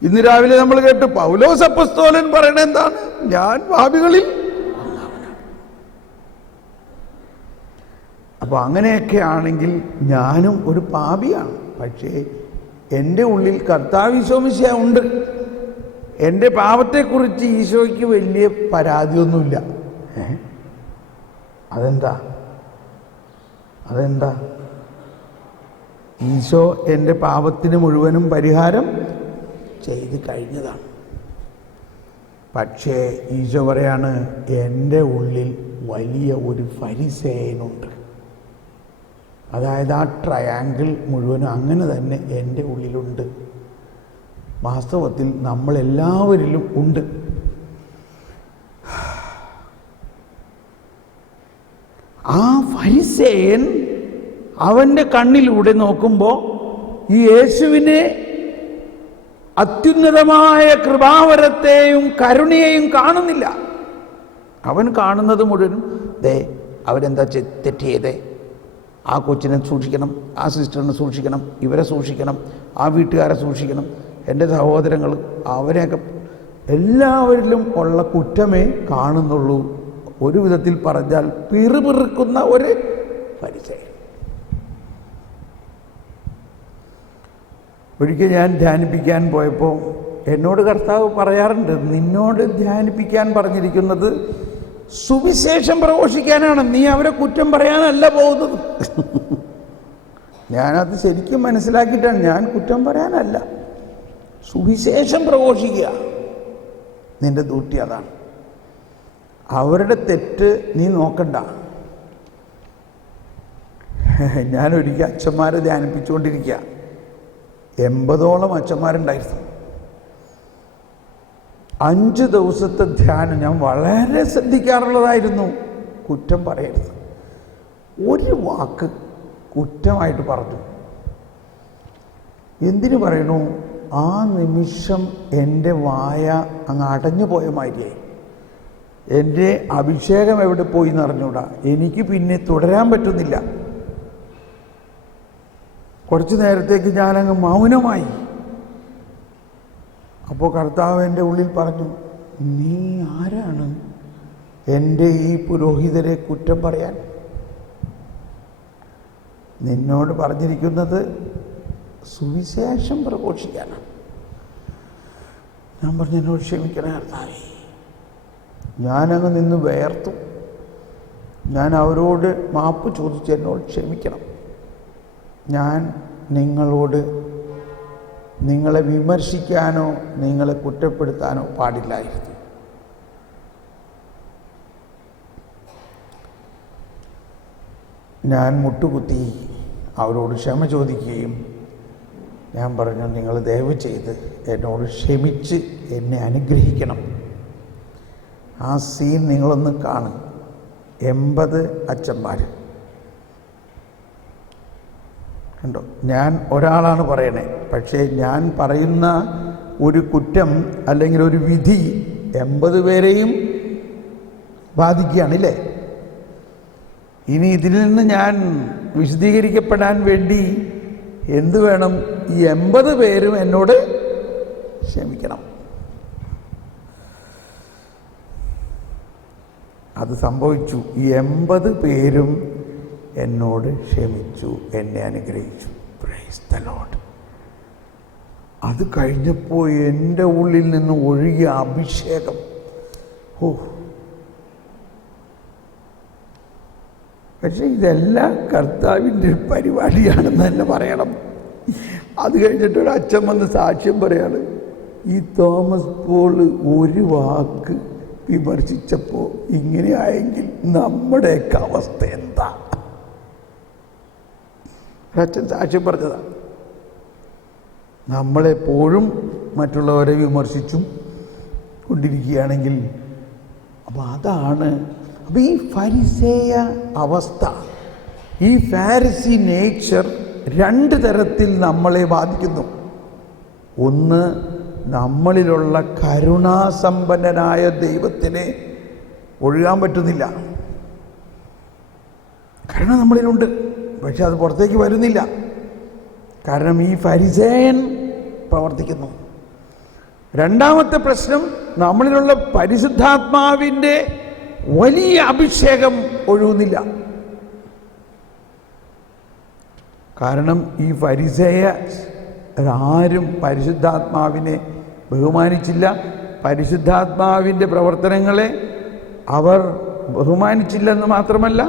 ഇന്ന് രാവിലെ നമ്മൾ കേട്ടു പൗലോസ് അപ്പസ്തോലൻ പറയണ എന്താണ്? ഞാൻ പാപികളിൽ ഒന്നാമനാണ്. അപ്പോൾ അങ്ങനെയൊക്കെ ആണെങ്കിൽ ഞാനും ഒരു പാപിയാണ്. പക്ഷേ എൻ്റെ ഉള്ളിൽ കർത്താവ് ഈശോ മിശിഹാ ഉണ്ട്. എൻ്റെ പാപത്തെക്കുറിച്ച് ഈശോയ്ക്ക് വലിയ പരാതിയൊന്നുമില്ല. അതെന്താ? ഈശോ എൻ്റെ പാപത്തിന് മുഴുവനും പരിഹാരം ചെയ്ത് കഴിഞ്ഞതാണ്. പക്ഷേ ഈശോ പറയാണ്, എൻ്റെ ഉള്ളിൽ വലിയ ഒരു ഫരിസേയനുണ്ട്. അതായത് ആ ട്രയാങ്കിൾ മുഴുവനും അങ്ങനെ തന്നെ എൻ്റെ ഉള്ളിലുണ്ട്. വാസ്തവത്തിൽ നമ്മളെല്ലാവരിലും ഉണ്ട്. ഫരിസേയൻ അവൻ്റെ കണ്ണിലൂടെ നോക്കുമ്പോൾ ഈ യേശുവിനെ അത്യുന്നതമായ കൃപാവരത്തെയും കരുണയെയും കാണുന്നില്ല. അവൻ കാണുന്നത് മുഴുവനും അവരെന്താ തെറ്റ് ചെയ്തേ, ആ കൊച്ചിനെ സൂക്ഷിക്കണം, ആ സിസ്റ്ററിനെ സൂക്ഷിക്കണം, ഇവരെ സൂക്ഷിക്കണം, ആ വീട്ടുകാരെ സൂക്ഷിക്കണം, എൻ്റെ സഹോദരങ്ങൾ, അവരെയൊക്കെ എല്ലാവരിലും ഉള്ള കുറ്റമേ കാണുന്നുള്ളൂ. ഒരു വിധത്തിൽ പറഞ്ഞാൽ പിറുപിറുക്കുന്ന ഒരു ഫരിസേയൻ. ഒരിക്കൽ ഞാൻ ധ്യാനിപ്പിക്കാൻ പോയപ്പോൾ എന്നോട് കർത്താവ് പറയാറുണ്ട്, നിന്നോട് ധ്യാനിപ്പിക്കാൻ പറഞ്ഞിരിക്കുന്നത് സുവിശേഷം പ്രഘോഷിക്കാനാണ്, നീ അവരെ കുറ്റം പറയാനല്ല പോകുന്നത്. ഞാനത് ശരിക്കും മനസ്സിലാക്കിയിട്ടാണ്, ഞാൻ കുറ്റം പറയാനല്ല, സുവിശേഷം പ്രഘോഷിക്കുക നിന്റെ ഡ്യൂട്ടി അതാണ്. അവരുടെ തെറ്റ് നീ നോക്കണ്ട. ഞാനൊരിക്കൽ അച്ഛന്മാരെ ധ്യാനിപ്പിച്ചുകൊണ്ടിരിക്കുക, 80ഓളം അച്ഛന്മാരുണ്ടായിരുന്നു. 5 ദിവസത്തെ ധ്യാനം ഞാൻ വളരെ ശ്രദ്ധിക്കാറുള്ളതായിരുന്നു. കുറ്റം പറയരുത്, ഒരു വാക്ക് കുറ്റമായിട്ട് പറഞ്ഞു. എന്തിനു പറയണു? ആ നിമിഷം എൻ്റെ വായ അങ്ങ് അടഞ്ഞു പോയ മാതിരിയായി. എൻ്റെ അഭിഷേകം എവിടെ പോയി എന്നറിഞ്ഞൂടാ. എനിക്ക് പിന്നെ തുടരാൻ പറ്റുന്നില്ല. കുറച്ചു നേരത്തേക്ക് ഞാനങ്ങ് മൗനമായി. അപ്പോൾ കർത്താവ് എൻ്റെ ഉള്ളിൽ പറഞ്ഞു, നീ ആരാണ് എൻ്റെ ഈ പുരോഹിതരെ കുറ്റം പറയാൻ? നിന്നോട് പറഞ്ഞിരിക്കുന്നത് സുവിശേഷം പ്രഘോഷിക്കാനാണ്. ഞാൻ പറഞ്ഞു, എന്നോട് ക്ഷമിക്കണേ കർത്താവേ. ഞാനങ്ങ് നിന്ന് വേർത്തു. ഞാൻ അവരോട് മാപ്പ് ചോദിച്ചു, എന്നോട് ക്ഷമിക്കണം, ഞാൻ നിങ്ങളെ വിമർശിക്കാനോ നിങ്ങളെ കുറ്റപ്പെടുത്താനോ പാടില്ലായിരുന്നു. ഞാൻ മുട്ടുകുത്തി അവരോട് ക്ഷമ ചോദിക്കുകയും ഞാൻ പറഞ്ഞു, നിങ്ങൾ ദയവ് ചെയ്ത് എന്നോട് ക്ഷമിച്ച് എന്നെ അനുഗ്രഹിക്കണം. ആ സീൻ നിങ്ങളൊന്ന് കാണും. 80 അച്ഛന്മാർ കണ്ടോ? ഞാൻ ഒരാളാണ് പറയണേ, പക്ഷേ ഞാൻ പറയുന്ന ഒരു കുറ്റം അല്ലെങ്കിൽ ഒരു വിധി 80 പേരെയും ബാധിക്കുകയാണല്ലേ. ഇനി ഇതിൽ നിന്ന് ഞാൻ വിശദീകരിക്കപ്പെടാൻ വേണ്ടി എന്ത് വേണം? ഈ 80 പേരും എന്നോട് ക്ഷമിക്കണം. അത് സംഭവിച്ചു. ഈ 80 പേരും എന്നോട് ക്ഷമിച്ചു, എന്നെ അനുഗ്രഹിച്ചു. Praise the Lord. അത് കഴിഞ്ഞപ്പോൾ എൻ്റെ ഉള്ളിൽ നിന്ന് ഒഴുകിയ അഭിഷേകം, പക്ഷെ ഇതെല്ലാം കർത്താവിൻ്റെ പരിപാടിയാണെന്ന് തന്നെ പറയണം. അത് കഴിഞ്ഞിട്ടൊരു അച്ഛൻ വന്ന് സാക്ഷ്യം പറയാണ്, ഈ തോമസ് പോൾ ഒരു വാക്ക് വിമർശിച്ചപ്പോൾ ഇങ്ങനെ ആയെങ്കിൽ നമ്മുടെയൊക്കെ അവസ്ഥ എന്താ? ഒരച്ഛൻ സാക്ഷ്യം പറഞ്ഞതാണ്. നമ്മളെപ്പോഴും മറ്റുള്ളവരെ വിമർശിച്ചും കൊണ്ടിരിക്കുകയാണെങ്കിൽ, അപ്പം അതാണ്. അപ്പം ഈ ഫരിസേയ അവസ്ഥ, ഈ ഫാരിസി നേച്ചർ 2 തരത്തിൽ നമ്മളെ ബാധിക്കുന്നു. ഒന്ന്, നമ്മളിലുള്ള കരുണാസമ്പന്നനായ ദൈവത്തിനെ ഒഴുകാൻ പറ്റുന്നില്ല. കരുണ നമ്മളിലുണ്ട്, പക്ഷെ അത് പുറത്തേക്ക് വരുന്നില്ല. കാരണം ഈ ഫരിസേയൻ പ്രവർത്തിക്കുന്നു. രണ്ടാമത്തെ പ്രശ്നം, നമ്മളിലുള്ള പരിശുദ്ധാത്മാവിൻ്റെ വലിയ അഭിഷേകം ഒഴുകുന്നില്ല. കാരണം ഈ ഫരിസേയരാരും പരിശുദ്ധാത്മാവിനെ ബഹുമാനിച്ചില്ല. പരിശുദ്ധാത്മാവിൻ്റെ പ്രവർത്തനങ്ങളെ അവർ ബഹുമാനിച്ചില്ലെന്ന് മാത്രമല്ല,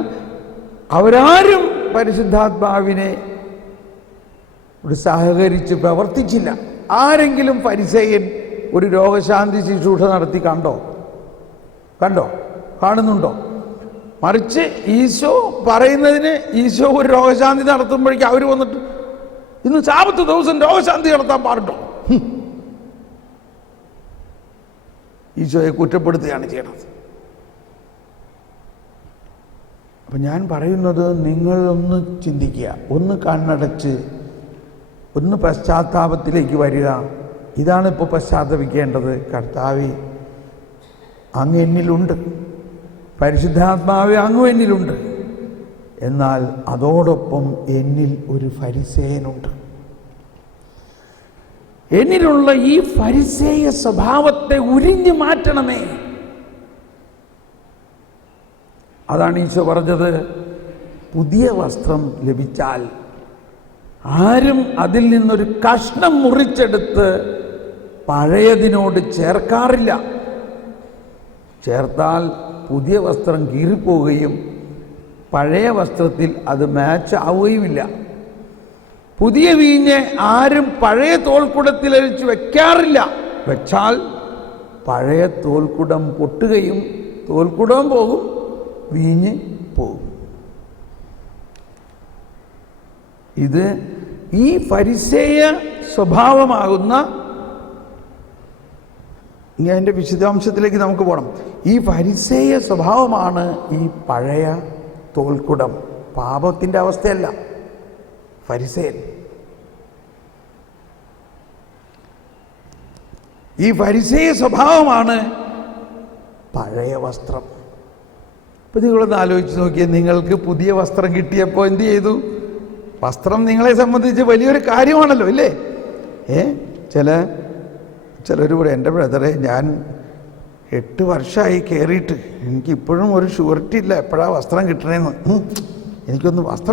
അവരാരും പരിശുദ്ധാത്മാവിനെ സഹകരിച്ച് പ്രവർത്തിച്ചില്ല. ആരെങ്കിലും ഫരിസേയൻ ഒരു രോഗശാന്തി ശുശ്രൂഷ നടത്തി കണ്ടോ? കാണുന്നുണ്ടോ? മറിച്ച് ഈശോ പറയുന്നതിന്, ഈശോ ഒരു രോഗശാന്തി നടത്തുമ്പോഴേക്കും അവർ വന്നിട്ട്, ഇന്ന് സാബത്ത് ദിവസം രോഗശാന്തി നടത്താൻ പാടുണ്ടോ? ഈശോയെ കുറ്റപ്പെടുത്തുകയാണ് ചെയ്യണത്. അപ്പം ഞാൻ പറയുന്നത്, നിങ്ങളൊന്ന് ചിന്തിക്കുക, ഒന്ന് കണ്ണടച്ച് ഒന്ന് പശ്ചാത്താപത്തിലേക്ക് വരിക. ഇതാണ് ഇപ്പോൾ പശ്ചാത്തപിക്കേണ്ടത്. കർത്താവേ, അങ്ങ് എന്നിലുണ്ട്, പരിശുദ്ധാത്മാവേ അങ്ങ് എന്നിലുണ്ട്, എന്നാൽ അതോടൊപ്പം എന്നിൽ ഒരു ഫരിസേയനുണ്ട്. എന്നിലുള്ള ഈ ഫരിസേയ സ്വഭാവത്തെ ഉരിഞ്ഞു മാറ്റണമേ. അതാണ് ഈശോ പറഞ്ഞത്, പുതിയ വസ്ത്രം ലഭിച്ചാൽ ആരും അതിൽ നിന്നൊരു കഷ്ണം മുറിച്ചെടുത്ത് പഴയതിനോട് ചേർക്കാറില്ല. ചേർത്താൽ പുതിയ വസ്ത്രം കീറിപ്പോവുകയും പഴയ വസ്ത്രത്തിൽ അത് മാച്ച് ആവുകയുമില്ല. പുതിയ വീഞ്ഞ് ആരും പഴയ തോൽക്കുടത്തിൽ അഴിച്ച് വെക്കാറില്ല. വെച്ചാൽ പഴയ തോൽക്കുടം പൊട്ടുകയും തോൽക്കുടം പോകും, വീഞ്ഞ് പോകും. ഇത് ഈ ഫരിസേയ സ്വഭാവമാകുന്ന, ഇനി അതിൻ്റെ വിശദാംശത്തിലേക്ക് നമുക്ക് പോകണം. ഈ ഫരിസേയ സ്വഭാവമാണ് ഈ പഴയ തോൽക്കുടം. പാപത്തിൻ്റെ അവസ്ഥയല്ല ഫരിസേയൻ. ഈ ഫരിസേയ സ്വഭാവമാണ് പഴയ വസ്ത്രം. ഇപ്പം നിങ്ങളൊന്ന് ആലോചിച്ച് നോക്കിയാൽ, നിങ്ങൾക്ക് പുതിയ വസ്ത്രം കിട്ടിയപ്പോൾ എന്ത് ചെയ്തു? വസ്ത്രം നിങ്ങളെ സംബന്ധിച്ച് വലിയൊരു കാര്യമാണല്ലോ, ഇല്ലേ? ചിലർ പറയും, എൻ്റെ ബ്രദറെ, ഞാൻ 8 വർഷമായി കയറിയിട്ട് എനിക്കിപ്പോഴും ഒരു ഷുവറിറ്റി ഇല്ല എപ്പോഴാണ് വസ്ത്രം കിട്ടണേന്ന്. എനിക്കൊന്ന് വസ്ത്രം